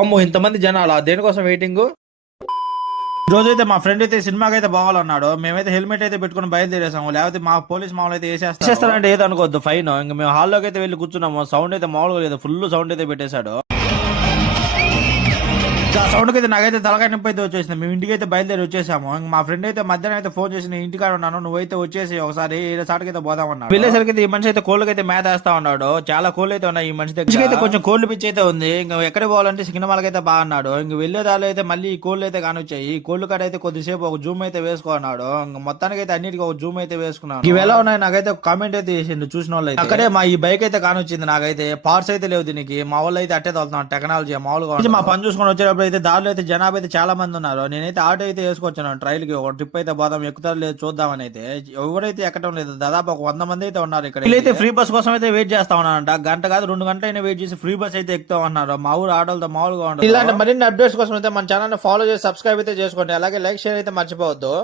అమ్మో ఇంతమంది జనాలు? దేనికోసం వెయిటింగ్ ఈ రోజు అయితే మా ఫ్రెండ్ అయితే సినిమాకి అయితే పోవాలన్నాడు మేమైతే హెల్మెట్ అయితే పెట్టుకుని బయలుదేరేసాము. లేకపోతే మా పోలీస్ మామూలు అయితే వేసేస్తారు. చేస్తారంటే ఏది అనుకోవద్దు ఫైన్ ఇంక మేము హాల్లోకి అయితే వెళ్ళి కూర్చున్నాము. సౌండ్ అయితే మామూలుగా లేదు. ఫుల్ సౌండ్ అయితే పెట్టేశాడు. ఆ సౌండ్ అయితే నాకైతే తలకాయ నొప్పి అయితే వచ్చేసింది. మేము ఇంటికి అయితే బయలుదేరి వచ్చేసాము. ఇంక మా ఫ్రెండ్ అయితే మధ్యాహ్నం అయితే ఫోన్ చేసి నేను ఇంటికాడ ఉన్నాను నువ్వైతే వచ్చేసి ఒకసారి సాటికి అయితే పోదామన్నాడు వెళ్ళేసరికి అయితే ఈ మనిషి అయితే కోళ్ళకి అయితే మేత వేస్తా ఉన్నాడు. చాలా కోళ్ళు అయితే ఉన్నాయి ఈ మనిషి దగ్గర. అయితే కొంచెం కోల్డ్ పిచ్చి అయితే ఉంది. ఇంకా ఎక్కడ పోవాలంటే సినిమాలకి అయితే బాగా అన్నాడు. ఇంక వెళ్ళే దారిలో అయితే మళ్ళీ ఈ కోళ్ళు అయితే కానొచ్చాయి. ఈ కోళ్ళు కాడ అయితే కొద్దిసేపు ఒక జూమ్ అయితే వేసుకున్నాడు ఇంకా మొత్తానికి అయితే అన్నిటికీ ఒక జూమ్ అయితే వేసుకున్నాను. ఇవి ఎలా ఉన్నాయి? నాకైతే ఒక కామెంట్ అయితే చేసిండు చూసిన వాళ్ళు. అక్కడే మా ఈ బైక్ అయితే కానొచ్చింది నాకైతే. పార్ట్స్ అయితే లేవు దీనికి. మా వాళ్ళు అయితే అట్టే తోలుతున్నాను టెక్నాలజీ మామూలుగా. మా పని చూసుకొని వచ్చేటప్పుడు అయితే దారిలో అయితే జనాభా అయితే చాలా మంది ఉన్నారు. నేనైతే ఆటో అయితే వేసుకొచ్చాను. ట్రైల్కి ఒక ట్రిప్ అయితే పోదాం ఎక్కుతారు లేదు చూద్దామని అయితే. ఎవరైతే ఎక్కడం లేదు దాదాపు ఒక వంద మంది అయితే ఉన్నారు ఇక్కడ వీళ్ళైతే ఫ్రీ బస్ కోసం అయితే వెయిట్ చేస్తా ఉన్నారంట. గంట కాదు రెండు గంటలు అయినా వెయిట్ చేసి ఫ్రీ బస్ అయితే ఎక్కుతా ఉన్నారు. మా ఊరు ఆటోలతో మామూలుగా ఉండదు. ఇలాంటి మరిన్ని అప్డేట్స్ కోసం అయితే మన ఛానల్ ఫాలో చేసి సబ్స్క్రైబ్ అయితే చేసుకోండి. అలాగే లైక్ షేర్ అయితే మర్చిపోవద్దు.